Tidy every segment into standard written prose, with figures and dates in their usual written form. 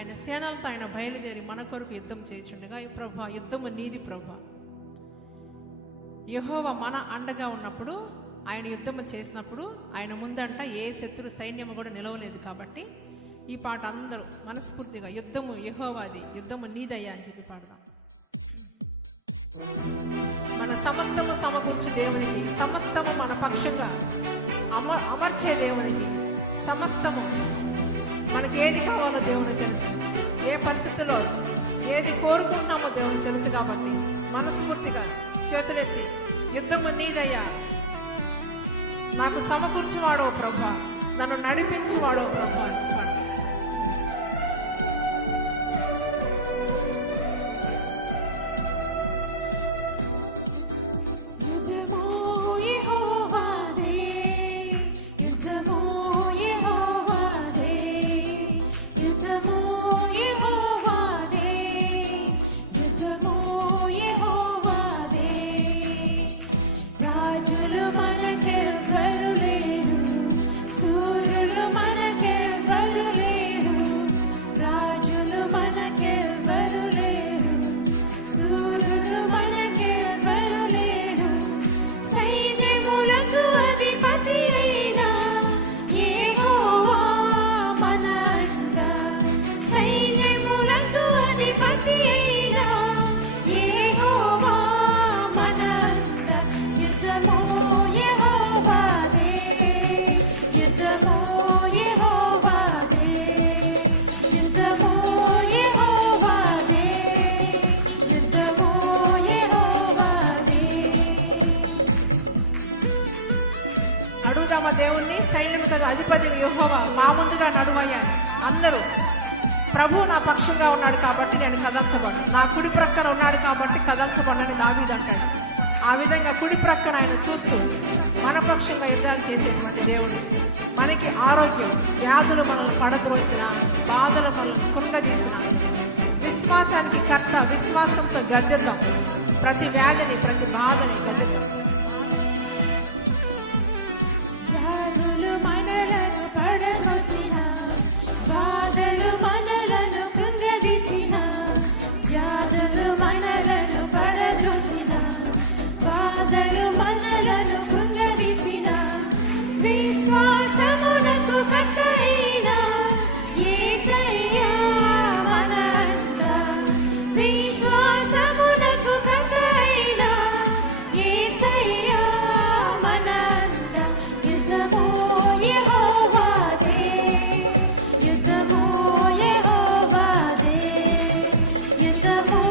ఆయన సేనలతో ఆయన బయలుదేరి మన కొరకు యుద్ధం చేయుచుండగా, ప్రభా యుద్ధము నీది ప్రభా. యెహోవా మన అండగా ఉన్నప్పుడు, ఆయన యుద్ధము చేసినప్పుడు ఆయన ముందంట ఏ శత్రు సైన్యము కూడా నిలవలేదు. కాబట్టి ఈ పాట అందరూ మనస్ఫూర్తిగా యుద్ధము యెహోవాది, యుద్ధము నీదయ్యా అని చెప్పి పాడదాం. మన సమస్తము సమకూర్చు దేవునికి, సమస్తము మన పక్షంగా అమర్చే దేవునికి, సమస్తము మనకి ఏది కావాలో దేవునికి తెలుసు, ఏ పరిస్థితుల్లో ఏది కోరుకుంటున్నామో దేవునికి తెలుసు. కాబట్టి మనస్ఫూర్తిగా చేతులెత్తి యుద్ధము నీదయ్యా, నాకు సమకూర్చువాడో ప్రభా, నన్ను నడిపించువాడో ప్రభా. అడుగుదామా దేవుణ్ణి, సైన్యములకు అధిపతి యెహోవా మా ముందుగా నడువయ్యాను. అందరూ ప్రభు నా పక్షంగా ఉన్నాడు కాబట్టి నేను కదల్చబడ్డాను, నా కుడి ప్రక్కన ఉన్నాడు కాబట్టి కదల్చబడ్డాను దావీదు అంటాడు. ఆ విధంగా కుడి ప్రక్కన ఆయన చూస్తూ మన పక్షంగా యుద్ధాలు చేసేటువంటి దేవుడు. మనకి ఆరోగ్యం, వ్యాధులు మనల్ని పడద్రోసిన, బాధలు మనల్ని కృంగదీసిన, విశ్వాసానికి కర్త, విశ్వాసంతో గద్దెద్దాం. ప్రతి వ్యాధిని, ప్రతి బాధని గద్దెద్దాం. వ్యాధులు మనలను పడద్రోసిన, బాధలు మనలను కృంగదీసిన, వ్యాధులు మనలను పడద్రోసిన, బాధలు మనలను కృంగదీసిన, విశ్వాసమునకు కర్తయైన యేసయ్యా మన అండ, విశ్వాసమునకు కర్తయైన యేసయ్యా మన అండ. యుద్ధము యెహోవాదే, యుద్ధము యెహోవాదే, యుద్ధము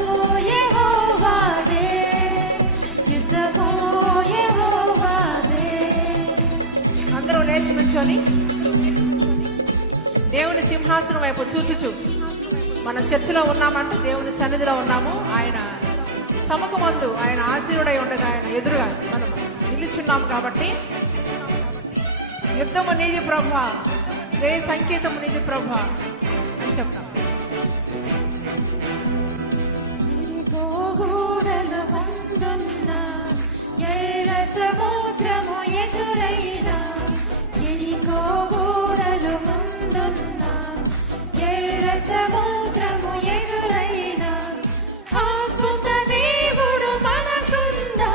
యెహోవాదే, యుద్ధము యెహోవాదే. అందరూ లేచి కూర్చొని దేవుని సింహాసనం వైపు చూచుచు, మనం చర్చిలో ఉన్నామంటే దేవుని సన్నిధిలో ఉన్నాము. ఆయన సముఖమందు ఆయన ఆశీనుడై ఉండగా ఆయన ఎదురుగా మనం నిలుచున్నాము. కాబట్టి యుద్ధము నీది ప్రభా, జయ సంకేతము నీది ప్రభా అని చెప్తాం. గోగూడలు ముందున్న ఎర్ర సముద్రము ఎదురైన, ఎరికో గోడలు ముందున్న ఎర్ర సముద్రము ఎదురైన, అద్భుత దేవుడు మనకుందా,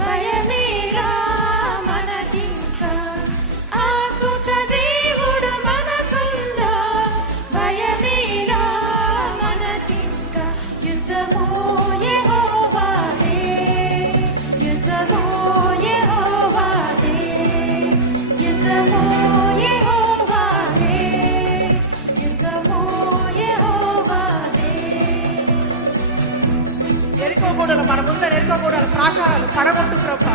భయమేలా మనకింకా, అద్భుత దేవుడు మనకుందా, భయమేలా మనకింకా. యుద్ధము యెహోవాదే, యుద్ధము యెహోవాదే, యుద్ధము యెహోవాదే, యుద్ధము యెహోవాదే. ఎరుకో గూడలు మన ముందర, ఎరుకో గూడలు ప్రాకారాలు పడగొట్టు ప్రభా.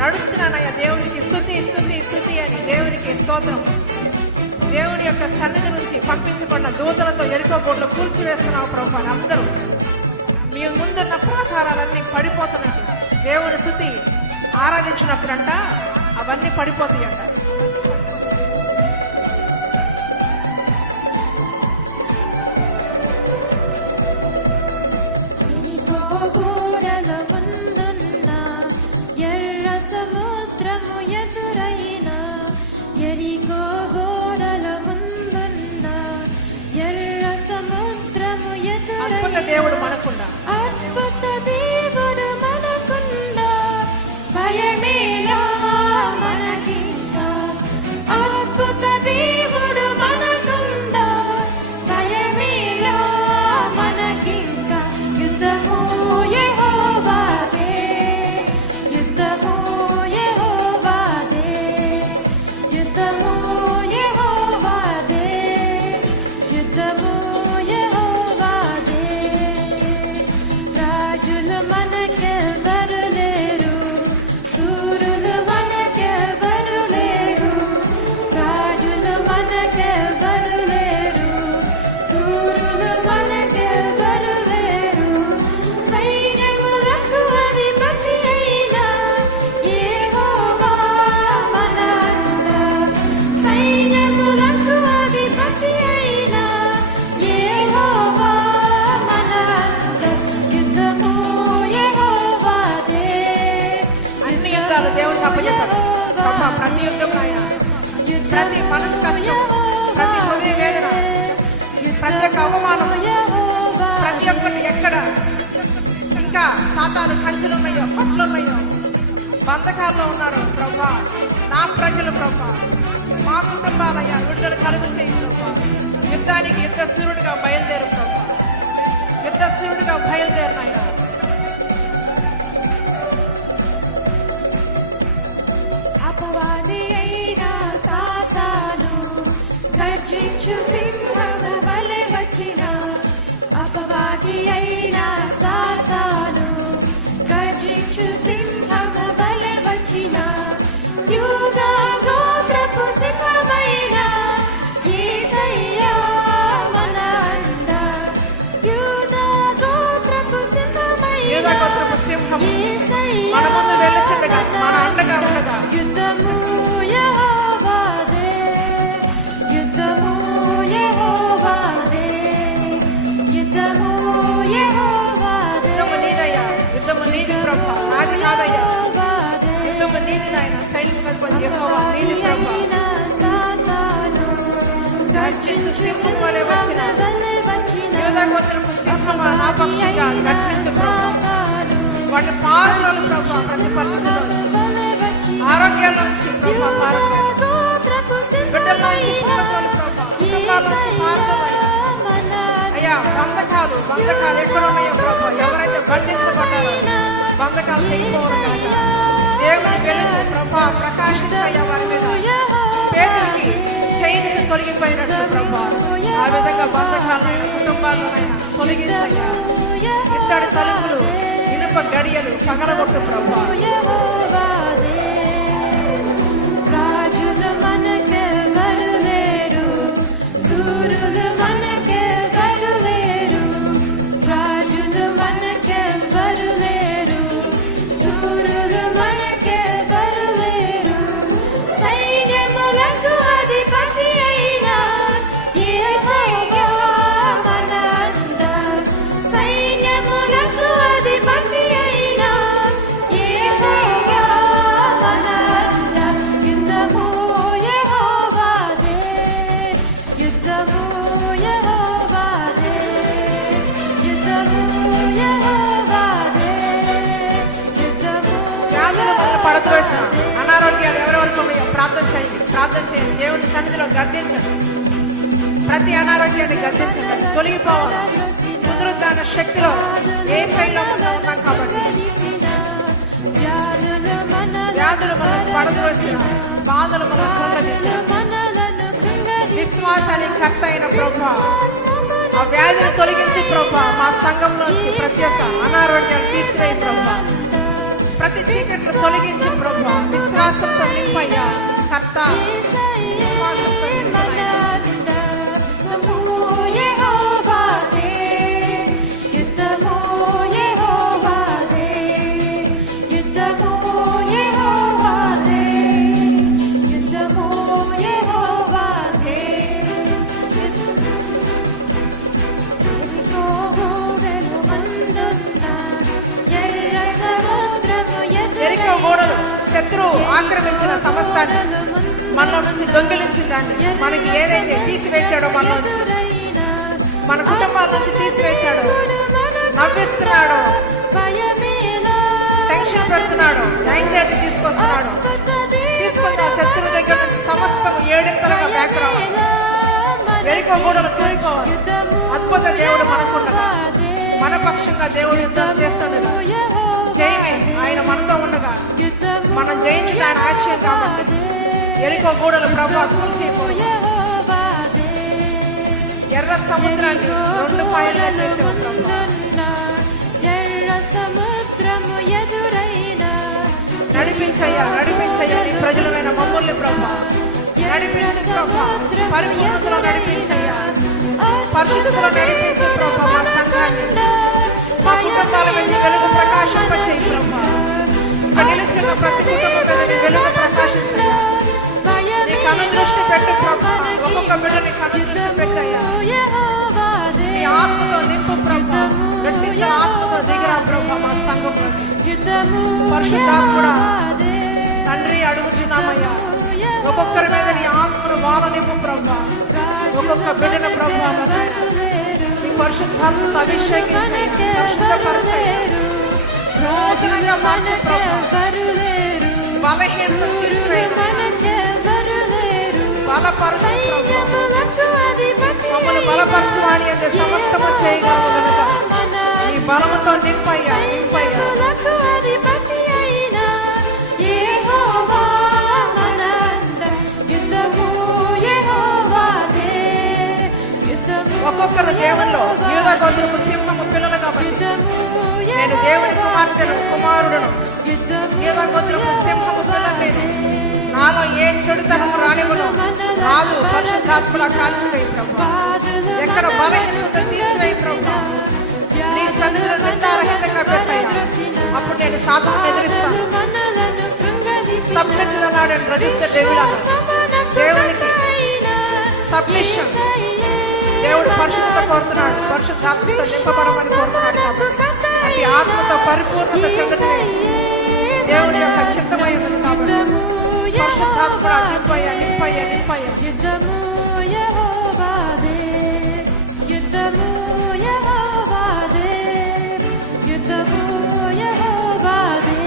నడుస్తున్నానయ్యా దేవునికి స్తుతి స్తుతి స్తుతి అని, దేవునికి స్తోత్రం. దేవుని యొక్క సన్నిధి నుంచి పంపించబడిన దూతలతో ఎరుకో గూడలు కూల్చివేస్తున్నావు ప్రభా. అందరూ మీ ముందున్న ప్రాకారాలన్నీ పడిపోతున్నట్టు దేవుని స్తుతి ఆరాధించినప్పుడంట అవన్నీ పడిపోతాయంట. ఎరికో గోడల ముందున్న ఎర్ర సముద్రము ఎదురైన, ఎరికో గోడల ముందున్న ఎర్ర అద్భుత దేవుడు మనకుండా అద్భుత దేవుడు మనకుండా భయమేలా మనకింకా అద్భుత దేవుడు మనకుండా భయమేలా మనకింకా యుద్ధము యెహోవాదే యుద్ధము యెహోవాదే యుద్ధము యెహోవాదే యుద్ధము యెహోవాదే రాజులు మనకెవ్వరు లేరు సూరులు మనకెవ్వరు లేరు రాజులు మనకెవ్వరు లేరు సూరులు మనకెవ్వరు లేరు సైన్యములకు అధిపతి అయిన యెహోవా మన అండ సైన్యములకు అధిపతి అయిన యెహోవా మన అండ యుద్ధము యెహోవాదే అన్ని యుద్ధాలు దేవుడికి అప్పచెప్పారు ప్రభా. ప్రతి యుద్ధం ఆయన, ప్రతి మనసు కష్టం, ప్రతి హృదయ వేదన, ప్రతి ఒక్క అవమానం, ప్రతి ఒక్కటి ఎక్కడ ఇంకా సాతాను కంచెలు ఉన్నాయో, పట్లు ఉన్నాయో, బంధకాల్లో ఉన్నారు ప్రభా. నా ప్రజలు ప్రభా, మా కుటుంబాలయ్యా విడుదల కలుగు చేయి ప్రభా. యుద్ధానికి యుద్ధశూరుడిగా బయలుదేరు ప్రభా, యుద్ధశూరుడిగా బయలుదేరినాయన. అపవాది అయిన సాతాను గర్జించు సింహము వలె వచ్చిన అపవాది అయిన సాతాను గర్జించు సింహము వలె వచ్చిన యూదా గోత్రపు సింహమైన యేసయ్యా మన అండ యూదా గోత్రపు సింహమైన యూదా గోత్రపు సింహము యేసయ్యా మన ముందు వెళ్ళుచుండగా, మన అండగా ఉండగా యుద్ధము యెహోవాదే యుద్ధము యెహోవాదే యుద్ధము యెహోవాదే యుద్ధము నీదయ్యా, యుద్ధము నీది ప్రభా, నాది కాదయ్యా. యెహోవాదే యుద్ధము నీది నాయన, సైన్యములకు యెహోవా నీది ప్రభా. అయిన సాతాను గర్జించు సింహం వలె వచ్చిన వలె వచ్చిన యూదా గోత్రపు సింహమా నా పక్షంగా అయిన గర్జించు ప్రభా. సాతాను వాటి పారులను ప్రభా, ప్రతి పరిస్థితిలో నుంచి, వలె వచ్చిన ఆరోగ్యాల నుంచి ప్రభా, యూదా పారులను, గోత్రపు బిడ్డల నుంచి సింహమైన పారులను ప్రభా, కుటుంబాల నుంచి పారులను. అయ్యా బంధకాలు ఎక్కడ ఉన్నాయో ప్రభా, ఎవరైతే బంధించబడ్డారో బంధకాలు తెగిపోవడం కాక దేవుని వెలుగు ప్రభా ప్రకాశించయ్యా వారి మీద. పేదలకి చైన్స్ తొలగిపోయినట్లు ప్రభా, ఆ విధంగా బంధకాలైన కుటుంబాలనైనా తొలగించయ్యా. ఇత్తడి తలుపులు, ఇనుప గడియలు పగలగొట్టు ప్రభా. యెహోవాదే రాజులు మనకెవ్వరు లేరు సూరులు మనకెవ్వరు లేరు రాజులు మనకెవ్వరు లేరు సూరులు మనకెవ్వరు లేరు సైన్యములకు అధిపతి అయిన యేసయ్యా మన అండ సైన్యములకు అధిపతి అయిన యేసయ్యా మన అండ యుద్ధము యెహోవాదే యుద్ధము యెహోవాదే యుద్ధము యెహోవాదే యుద్ధము వ్యాధులు వల్ల పడద్రోసిన అనారోగ్యాలు ఎవరెవరికి ఉన్నాయో ప్రార్థన చేయండి, ప్రార్థన చేయండి. దేవుని సన్నిధిలో గద్దించండి, ప్రతి అనారోగ్యాన్ని గద్దించండి, తొలగిపోవాలి. పునరుద్ధాన శక్తిలో ఏ శైలిలో ఉన్నాం కాబట్టి వ్యాధులు మనం పడద్రోసిన, బాధలు మనం కృంగదీసిన, విశ్వాసానికి కర్త అయిన ప్రభా ఆ వ్యాధిని తొలగించి ప్రభా, మా సంఘంలోంచి ప్రతి ఒక్క అనారోగ్యాలు తీసివేయి ప్రభా. ప్రతి చీకట్లు తొలగించి ప్రభా, విశ్వాసంతో నింపయ్యా కర్త, విశ్వాసంతో నింపయ్యా. యుద్ధము యెహోవాదే యుద్ధము యెహోవాదే యుద్ధము యెహోవాదే ఎరికో గోడలు శత్రువు ఆక్రమించిన సమస్తాన్ని మనలో నుంచి దొంగిలించిన దాన్ని మనకి ఏదైతే తీసివేశాడో మనలో నుంచి, మన కుటుంబాల నుంచి తీసివేశాడు, నవ్విస్తున్నాడు, టెన్షన్ పెడుతున్నాడు, యాంగ్జైటీ తీసుకొస్తున్నాడు. తీసుకున్న శత్రువు దగ్గర నుంచి సమస్తం ఏడింతలుగా బ్యాక్ రావాలి. వెనుక గూడలు కూలిపోవాలి. అద్భుత దేవుడు మనకుండగా, మన పక్షంగా దేవుడు యుద్ధం చేస్తుండగా, జయమే ఆయన మనతో ఉండగా, మనం జయించిన ఆయన ఆశయం కాబట్టి ఎరుకో గూడలు ప్రభు కూల్చిపోయి ఎర్ర సముద్రాన్ని రెండు పాయలుగా చేసే సముద్రము ఎదురైన నడిపించయ్యా, నడిపించయ్యా నీ ప్రజలమైన మమ్మల్ని ప్రభు నడిపించు ప్రభు, పరిపూర్ణతలో నడిపించయ్యా, పరిశుద్ధతలో నడిపించు ప్రభు. మా సంఘాన్ని, మా కుటుంబాల మీద వెలుగు ప్రకాశింపచేయి ప్రభు. ఇంకా నిలిచిన ప్రతి కుటుంబం మీద నీ వెలుగు ప్రకాశించయ్యా. నీ కను దృష్టి పెట్టు ప్రభు. ఒక్కొక్క బిడ్డని కను దృష్టి పెట్టయ్యా. నీ ఆత్మతో నింపు ప్రభు. గట్టిగా ఆత్మతో దిగిరా ప్రభు మా సంఘంలో. పరిశుద్ధాత్ముడా తండ్రి అడుగుచున్నామయ్యా, ఒక్కొక్కరి మీద నీ ఆత్మను వాల నింపు ప్రభు. ఒక్కొక్క బిడ్డను ప్రభు నీ పరిశుద్ధాత్మను అభిషేకించయ్యా, పరిశుద్ధపరచయ్యా, నూతనంగా మార్చు ప్రభు. బలహీనత తీసివేయమయ్యా, బలపరచు ప్రభు. మమ్మల్ని బలపరచువాడి అంటే సమస్తము చేయగలము కనుక నీ బలముతో నింపయ్యా, నింపయ్యా. ఒక్కొక్కరు దేవుల్లో యూదా గోత్రపు సింహము పిల్లలు కాబట్టి నేను దేవుని కుమార్తెను కుమారుడును. యూదా గోత్రపు సింహము పిల్లలు నేను. నాలో ఏ చెడుతనము రానివ్వను, రాదు. పరిశుద్ధాత్మలా కాల్చివేయి ప్రభు. ఎక్కడ బలహీనత తీసివేయి ప్రభు. నీ సన్నిధిలో నిందారహితంగా పెట్టయ్యా. అప్పుడు నేను సాధనను ఎదిరిస్తాను. సబ్మిట్ నాడు రజిస్తే దేవునికి సబ్మిషన్. దేవుడు పరిశుద్ధత కోరుతున్నాడు, పరిశుద్ధాత్మతో నింపబడమని కోరుతున్నాడు. కాబట్టి అతి ఆత్మతో పరిపూర్ణత చెందటమే దేవుడి యొక్క చిత్తమై ఉన్నది. కాబట్టి పరిశుద్ధాత్మ నింపయ్యా, నింపయ్యా, నింపయ్యా. యుద్ధము యెహోవాదే, యుద్ధము యెహోవాదే, యుద్ధము యెహోవాదే.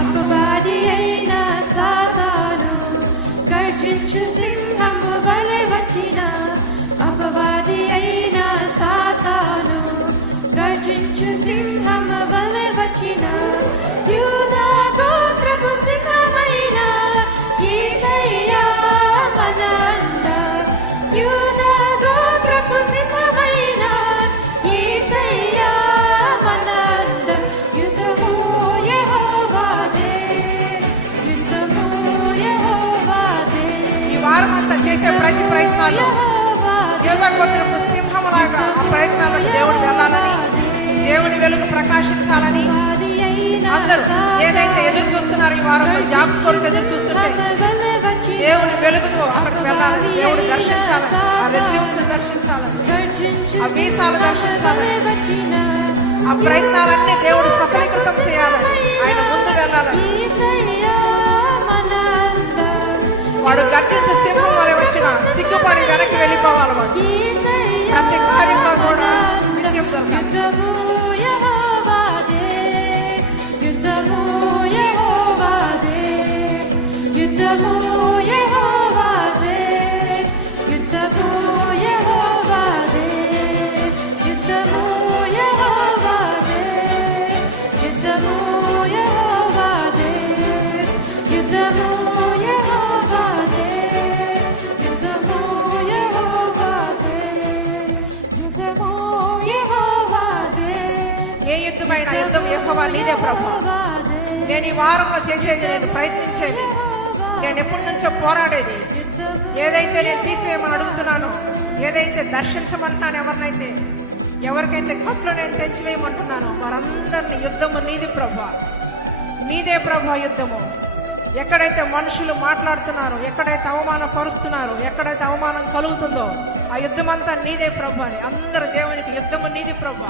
అపవాది అయిన సాతాను గర్జించు సింహము వలె వచ్చిన, అపవాది అయిన సాతాను గర్జించు సింహము వలె వచ్చిన, యూదా గోత్రపు సింహమైన యేసయ్యా మనంద, యూదా గోత్రపు సింహమైన యేసయ్యా మనంద. యుద్ధము యెహోవాదే, యుద్ధము యెహోవాదే. ఈ వారం అంతా చేసే ప్రతి ప్రయత్నాలు యూదా గోత్రపు సింహములాగా ఆ ప్రయత్నాలకు దేవుడు వెళ్ళాలని, దేవుని వెలుగు ప్రకాశించాలని అందరూ ఏదైతే ఎదురు చూస్తున్నారో, ఈ వారంలో జాబ్స్ కొరకు ఎదురు చూస్తుంటే దేవుని వెలుగుతో అక్కడికి వెళ్ళాలని, దేవుడు దర్శించాలని, ఆ రెజ్యూమ్స్ దర్శించాలని, ఆ వీసాలు దర్శించాలని, ఆ ప్రయత్నాలన్నీ దేవుడు సఫలీకృతం చేయాలని, ఆయన ముందు వెళ్ళాలని. వాడు గర్జించే సింహం వలె వచ్చిన సిగ్గుపడి వెనక్కి వెళ్ళిపోవాలి. వాడు ప్రతి కార్యంలో కూడా విజయం దొరకాలి. యుద్ధము యెహోవాదే, యుద్ధము యెహోవాదే, యుద్ధము యెహోవాదే, యుద్ధము యెహోవాదే, యుద్ధము యెహోవాదే, యుద్ధము యెహోవాదే, యుద్ధము యెహోవాదే, యుద్ధము యెహోవాదే. ఏ యుద్ధమైన యుద్ధం యెహోవా నీదే ప్రభు. నేను ఈ వారంలో చేసేది, నేను ప్రయత్నించేది, నేను ఎప్పటి నుంచో పోరాడేది, ఏదైతే నేను తీసేయమని అడుగుతున్నానో, ఏదైతే దర్శించమంటున్నాను, ఎవరికైతే కట్లు నేను తెచ్చివేయమంటున్నానో వారందరినీ యుద్ధము నీది ప్రభు, నీదే ప్రభు యుద్ధము. ఎక్కడైతే మనుషులు మాట్లాడుతున్నారో, ఎక్కడైతే అవమానపరుస్తున్నారో, ఎక్కడైతే అవమానం కలుగుతుందో ఆ యుద్ధం అంతా నీదే ప్రభు అని అందరు దేవునికి యుద్ధము నీది ప్రభు.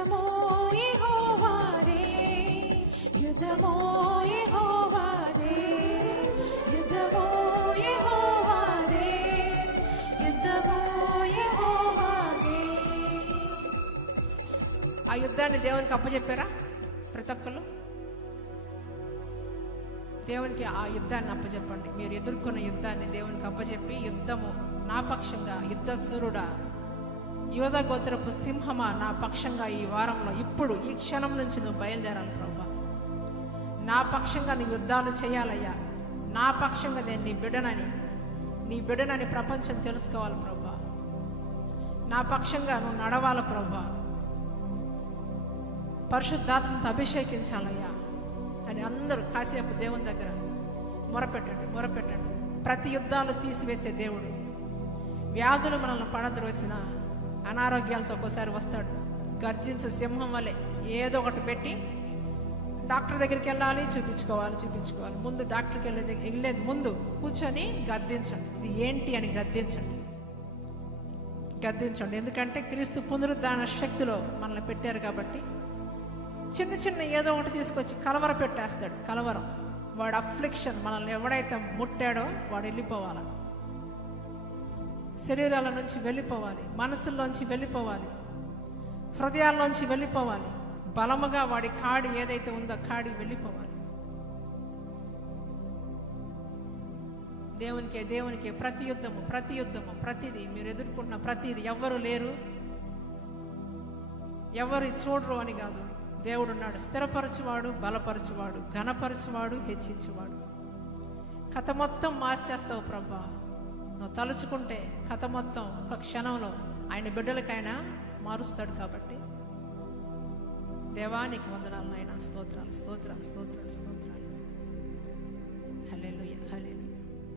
యుద్ధము యెహోవాదే, యుద్ధము యెహోవాదే, యుద్ధము యెహోవాదే, యుద్ధము యెహోవాదే. ఆ యుద్ధాన్ని దేవునికి అప్పచెప్పారా ప్రతి ఒక్కరు? దేవునికి ఆ యుద్ధాన్ని అప్పచెప్పండి. మీరు ఎదుర్కొన్న యుద్ధాన్ని దేవునికి అప్పచెప్పి, యుద్ధము నా పక్షంగా, యుద్ధ సూరుడా, యోధ గోత్రపు సింహమా, నా పక్షంగా ఈ వారంలో ఇప్పుడు ఈ క్షణం నుంచి నువ్వు బయలుదేరాలి ప్రభా. నా పక్షంగా నీ యుద్ధాలు చేయాలయ్యా. నా పక్షంగా నేను నీ బిడ్డనని ప్రపంచం తెలుసుకోవాలి ప్రభా. నా పక్షంగా నువ్వు నడవాలి ప్రభా. పరిశుద్ధాత్మతో అభిషేకించాలయ్యా అని అందరూ కాసేపు దేవుని దగ్గర మొరపెట్టండి. ప్రతి యుద్ధాలు తీసివేసే దేవుడు. వ్యాధులు మనల్ని పడద్రోసిన, అనారోగ్యాలతో ఒకసారి వస్తాడు గర్జించే సింహం వలె. ఏదో ఒకటి పెట్టి డాక్టర్ దగ్గరికి వెళ్ళాలి, చూపించుకోవాలి. ముందు డాక్టర్కి వెళ్ళేది ముందు కూర్చొని గద్దించండి. ఇది ఏంటి అని గద్దించండి. ఎందుకంటే క్రీస్తు పునరుద్ధాన శక్తిలో మనల్ని పెట్టారు కాబట్టి చిన్న ఏదో ఒకటి తీసుకొచ్చి కలవర పెట్టేస్తాడు. కలవరం, వాడు అఫ్లిక్షన్, మనల్ని ఎవడైతే ముట్టాడో వాడు వెళ్ళిపోవాలి. శరీరాల నుంచి వెళ్ళిపోవాలి, మనసుల్లోంచి వెళ్ళిపోవాలి, హృదయాల్లోంచి వెళ్ళిపోవాలి. బలముగా వాడి కాడి ఏదైతే ఉందో కాడి వెళ్ళిపోవాలి. దేవునికి ప్రతి యుద్ధము ప్రతిదీ మీరు ఎదుర్కొంటున్న ప్రతిదీ ఎవ్వరు లేరు, ఎవరు చూడరు అని కాదు. దేవుడున్నాడు, స్థిరపరచువాడు, బలపరచువాడు, ఘనపరచువాడు, హెచ్చించువాడు. కథ మొత్తం మార్చేస్తావు ప్రభా. నువ్వు తలుచుకుంటే కథ మొత్తం ఒక క్షణంలో ఆయన బిడ్డలకైనా మారుస్తాడు. కాబట్టి దేవానికి వందనాలు నాయనా. స్తోత్రాలు. హల్లెలూయా.